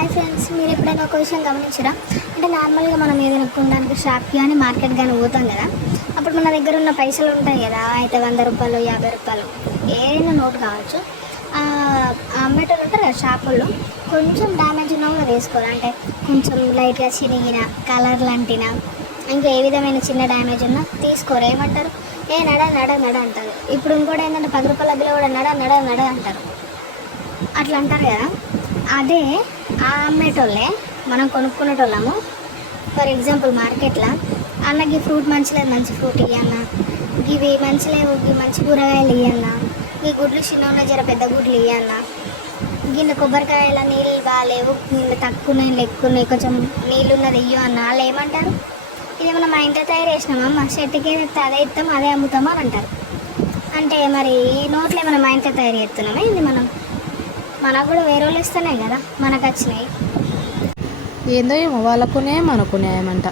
Hi friends, మీరు ఎప్పుడైనా ఒక విషయం గమనించరా? అంటే నార్మల్గా మనం ఏదైనా కొనడానికి షాప్కి కానీ మార్కెట్ కానీ పోతాం కదా. అప్పుడు మన దగ్గర ఉన్న పైసలు ఉంటాయి కదా, అయితే 100 రూపాయలు 50 రూపాయలు ఏదైనా నోటు కావచ్చు. అమ్మేటోళ్ళు ఉంటారు కదా షాపుల్లో, కొంచెం డ్యామేజ్ ఉన్నా కూడా తీసుకోవాలి. అంటే కొంచెం లైట్గా చినిగిన కలర్లు అంటినా ఇంకా ఏ విధమైన చిన్న డ్యామేజ్ ఉన్నా తీసుకోరు. ఏమంటారు? ఏ నడ నడ నడ అంటారు. ఇప్పుడు ఇంకోటి ఏంటంటే 10 రూపాయల బిల్లు కూడా నడ నడ నడ అంటారు. అట్లా అంటారు కదా. అదే ఆ అమ్మేటోళ్ళే మనం కొనుక్కునేటోళ్ళము. ఫర్ ఎగ్జాంపుల్ మార్కెట్లో అన్నకి ఫ్రూట్ మంచిలేదు, మంచి ఫ్రూట్ ఇవ్వన్న, ఇవి మంచి లేవు, ఇవి మంచి కూరగాయలు ఇవ్వన్న, ఈ గుడ్లు చిన్న జర పెద్ద గుడ్లు ఇవ్వన్న, గిన్నె కొబ్బరికాయల నీళ్ళు బాగాలేవు, గిన్నె తక్కువ నీళ్ళు ఎక్కువ ఉన్నాయి, కొంచెం నీళ్ళు ఉన్నది ఇయ్యు అన్న. వాళ్ళు ఏమంటారు? ఇది మనం మా ఇంట్లో తయారు చేసినామా, మా చెట్టుకి అదే ఇస్తాం అదే అమ్ముతామా అని అంటారు. అంటే మరి ఈ నోట్లో మనం మా ఇంట్లో తయారు చేస్తున్నామా ఇది? మనకు కూడా వేరే వాళ్ళు ఇస్తేనే కదా మనకు వచ్చినాయి. ఏందో ఏమో వాళ్ళకు న్యాయం మనకు న్యాయం అంట.